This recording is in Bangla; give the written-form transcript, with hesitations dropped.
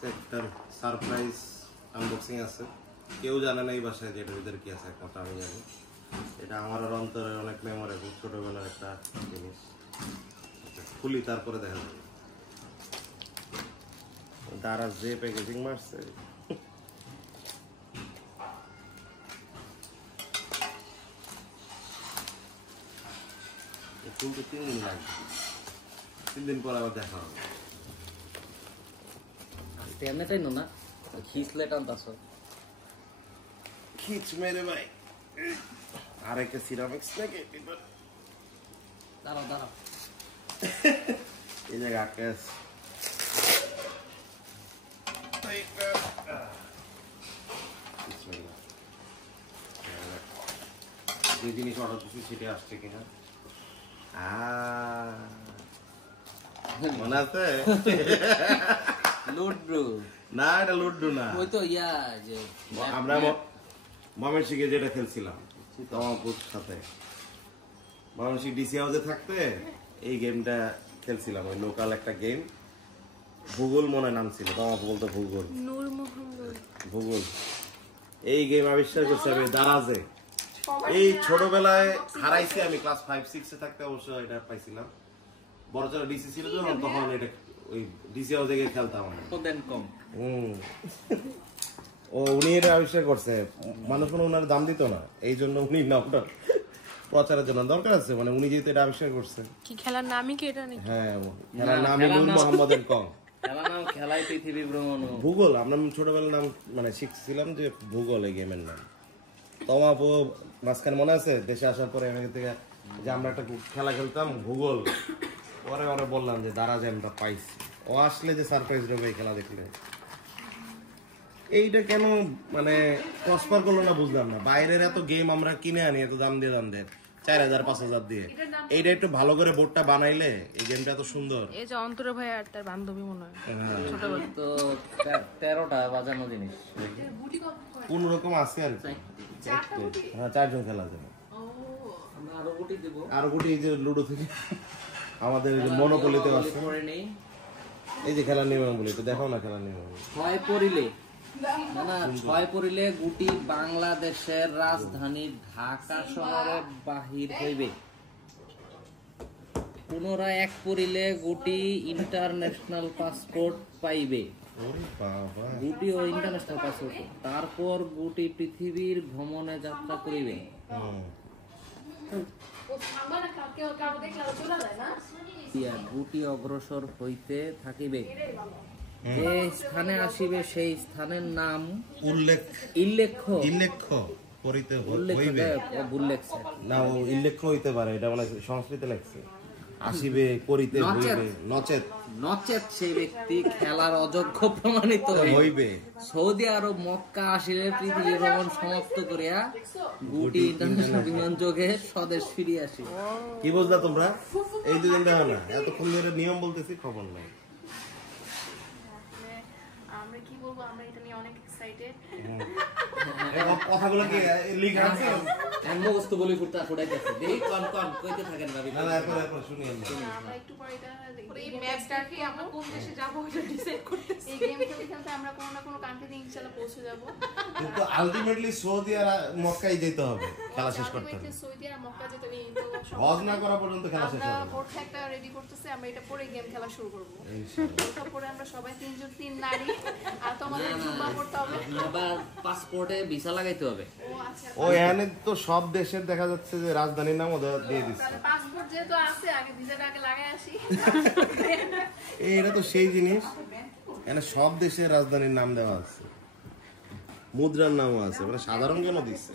আজকে একটা সারপ্রাইজ আনবক্সিং আছে, কেউ জানে না এই বাসায় যে এটার ভিতরে কি আছে, একমাত্র আমি জানি। এটা আমার আর অন্তরের অনেক মেমোরেবল, ছোটবেলার একটা জিনিস। খুলি তারপরে দেখা যাবে। তারা যে প্যাকেজিং মারছে, কিন্তু 3 দিন লাগবে, 3 দিন পর আবার দেখা হবে। এমনিটাই না খিচলে টানতাছ, খিচ মেরে ভাই। আর একটা সিরামিক্স নাকি দাঁড়াও দাঁড়াও, এই জায়গা আকাশ যে জিনিস অর্ডার করছি সেটা আসছে কিনা মনে আছে? লুড্ডু না, এটা লুড্ডু না, ওই তো ইয়া যে আমরা ময়মনসিংহে যেটা খেলছিলাম তোমার সাথে, ময়মনসিংহ ডিসি হাউসে থাকতে এই গেমটা খেলছিলাম। ওই লোকাল একটা গেম, ভূগোল মনে নাম ছিল, তোমার বলতো ভূগোল, ভূগোল। এই গেম আবিষ্কার করছে আমি দারাজে। এই ছোটবেলায় হারাইছি আমি, ক্লাস 5-6 এ থাকতে অবশ্য এটা পাইছিলাম। বড় ছোট ডিসি ছিল যখন, তখন এটা ওই ডিসি হাউসে গিয়ে খেলতাম আমি। কম ও উনি এটা আবিষ্কার করছে, মানুষ কোনো ওনার দাম দিত না, এই জন্য উনি নামটা প্রচারের জন্য দরকার আছে, মানে উনি যেহেতু এটা আবিষ্কার করছে। কি খেলার নামই কি এটা নাকি? হ্যাঁ, খেলার নামই নূর মোহাম্মদের কম। খেলার নাম খেলাই পৃথিবী ভ্রমণ। ভূগোল আমরা ছোটবেলার নাম মানে শিখছিলাম যে ভূগোল এই গেমের নাম। তোমার মাঝখানে মনে আছে দেশে আসার পরে আমেরিকা থেকে যে আমরা একটা খেলা খেলতাম ভূগোল, পরে ওরা বললাম যে দাঁড়া যে আমরা পাইছি, ও আসলে যে সারপ্রাইজ দেবে এই খেলা দেখলে। এইটা কেন মানে প্রসপার করলো না বুঝলাম না। বাইরের এত গেম আমরা কিনে আনি এত দাম দিয়ে 4000-5000 দিয়ে, এইটা একটু ভালো করে বোর্ডটা বানাইলে এই গেমটা এত সুন্দর। এই যে অন্তর ভাই আর তার বান্ধবী মনে হয় ছোটবেলা তো 13টা বাজানো জিনিস কোন রকম আছে আর কি। হ্যাঁ, 4 জন খেলা যাবে। আরো গুটি এই যে লুডো থেকে আমাদের এই যে মনোপলিতে আছে, এই যে খেলার নিয়ম বলি তো, দেখাও না খেলার নিয়ম। 6 পড়িলে গুটি বাংলাদেশের রাজধানী ঢাকা শহরে বাহির হইবে। পুনরায় 1 পড়িলে গুটি ইন্টারন্যাশনাল পাসপোর্ট পাইবে। গুটি ও ইন্টারন্যাশনাল পাসপোর্ট, তারপর গুটি পৃথিবীর ভ্রমণে যাত্রা করিবে। গুটি অগ্রসর হইতে থাকিবে, যে স্থানে আসিবে সেই স্থানের নাম উল্লেখ্য হইতে পারে, এটা মানে সংস্কৃতে লেখছে। আসিবে, করিতে হইবে, নচেত সেই ব্যক্তি খেলার অযোগ্য প্রমাণিত হইবে। সৌদি আরব মক্কা আসিলে পৃথিবী ভ্রমণ সমাপ্ত করিয়া গুটি ইন্টারন্যাশনাল বিমান যোগে স্বদেশ ফিরিয়ে আসিবে। কি বুঝলা তোমরা? এই দুজন দেখো না, এতক্ষণ ধরে নিয়ম বলতেছি, খবর নাই। আমরা কি বলবো, আমরা এটা নিয়ে অনেক এক্সাইটেড। কথাগুলো কি লিখা আছে? মুখস্থ বলি ফুটাইতেছে, দেখি কোন কইতে থাকেন ভাবি। না এখন শুনি আমরা একটু পরে এটা এই ম্যাচটাকে আমরা কোন দেশে যাব এটা ডিসাইড করতেছি। এই গেম খেলতে আমরা কোনো না কোনো কান্ট্রিতে ইনশাআল্লাহ পৌঁছে যাব, কিন্তু আলটিমেটলি সৌদি আর মক্কায় যেতে হবে, খেলা শেষ করতে হবে। সৌদি আর মক্কা যেতে হজ না করা পর্যন্ত খেলা শেষ হবে। আমরা বোর্ড একটা রেডি করতেছি, আমরা এটা পরে গেম খেলা শুরু করব ইনশাআল্লাহ। তারপরে আমরা সবাই 3 নারী, আর তোমাদের জুম্বা পড়তে হবে, আবার পাসপোর্টে ভিসা লাগাইতে হবে। ও এখানে তো সব দেশের দেখা যাচ্ছে যে রাজধানীর নাম ওদের দিয়ে দিচ্ছে। পাসপোর্ট যেহেতু আছে, আগে ভিসাটা আগে লাগাই আসি। এটা তো সেই জিনিস, এখানে সব দেশের রাজধানীর নাম দেওয়া আছে, মুদ্রার নামও আছে, মানে সাধারণ কেন দিচ্ছে।